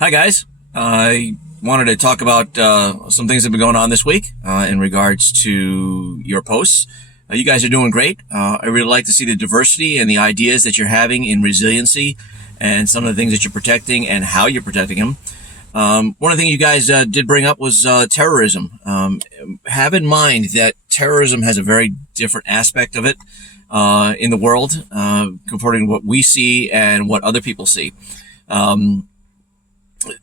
Hi, guys. I wanted to talk about some things that have been going on this week in regards to your posts. You guys are doing great. I really like to see the diversity and the ideas that you're having in resiliency and some of the things that you're protecting and how you're protecting them. One of the things you guys did bring up was terrorism. Have in mind that terrorism has a very different aspect of it in the world, comparing what we see and what other people see.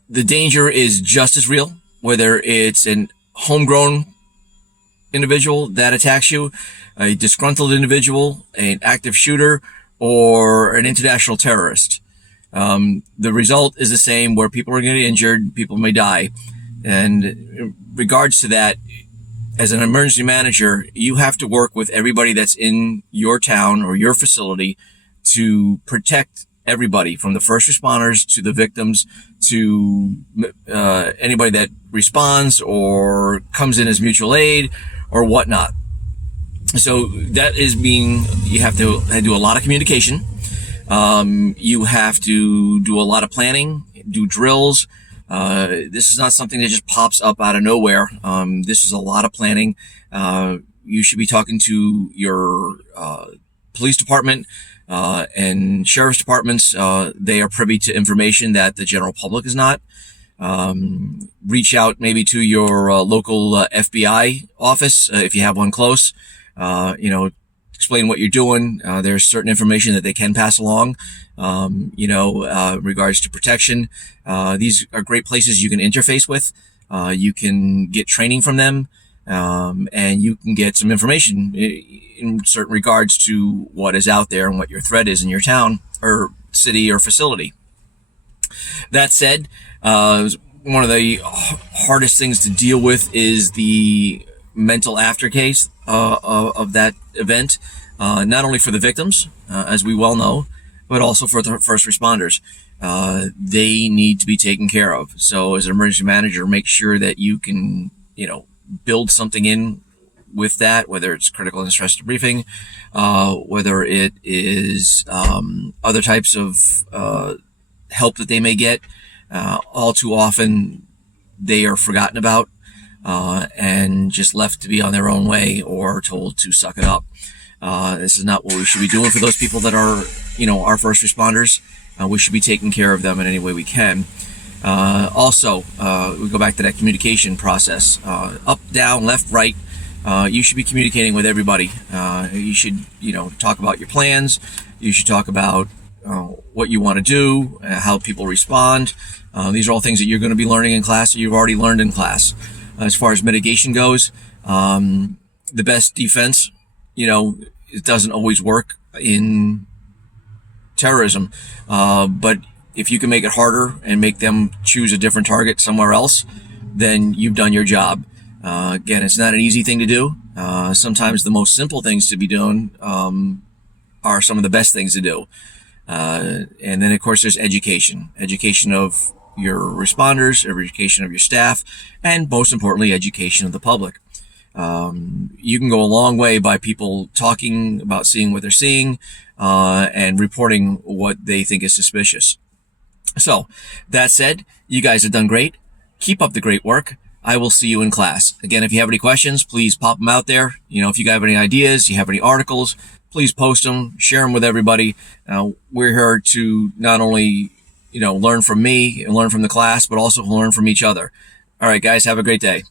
The danger is just as real, whether it's an homegrown individual that attacks you, a disgruntled individual, an active shooter, or an international terrorist. The result is the same, where people are getting injured, people may die. And in regards to that, as an emergency manager, you have to work with everybody that's in your town or your facility to protect everybody, from the first responders to the victims to anybody that responds or comes in as mutual aid or whatnot. So that is you have to do a lot of communication. You have to do a lot of planning, do drills. This is not something that just pops up out of nowhere. This is a lot of planning. You should be talking to your police department and sheriff's departments. They are privy to information that the general public is not. Reach out maybe to your local FBI office if you have one close. Explain what you're doing. There's certain information that they can pass along, regards to protection. These are great places you can interface with. You can get training from them, and you can get some information in certain regards to what is out there and what your threat is in your town or city or facility. That said, one of the hardest things to deal with is the mental aftercase of that event, not only for the victims, as we well know, but also for the first responders. They need to be taken care of. So as an emergency manager, make sure that you can, build something in with that, whether it's critical and stress debriefing, whether it is other types of help that they may get. All too often, they are forgotten about and just left to be on their own way or told to suck it up. This is not what we should be doing for those people that are, our first responders. We should be taking care of them in any way we can. Also, we go back to that communication process. Up, down, left, right. You should be communicating with everybody. You should, talk about your plans. You should talk about what you want to do, how people respond. These are all things that you're going to be learning in class, or you've already learned in class. As far as mitigation goes, the best defense, it doesn't always work in terrorism. But if you can make it harder and make them choose a different target somewhere else, then you've done your job. Again, it's not an easy thing to do. Sometimes the most simple things to be doing are some of the best things to do. And then, of course, there's education of your responders, education of your staff, and most importantly, education of the public. You can go a long way by people talking about seeing what they're seeing and reporting what they think is suspicious. So, that said, you guys have done great. Keep up the great work. I will see you in class. Again, if you have any questions, please pop them out there. If you have any ideas, you have any articles, please post them, share them with everybody. We're here to not only, learn from me and learn from the class, but also learn from each other. All right, guys, have a great day.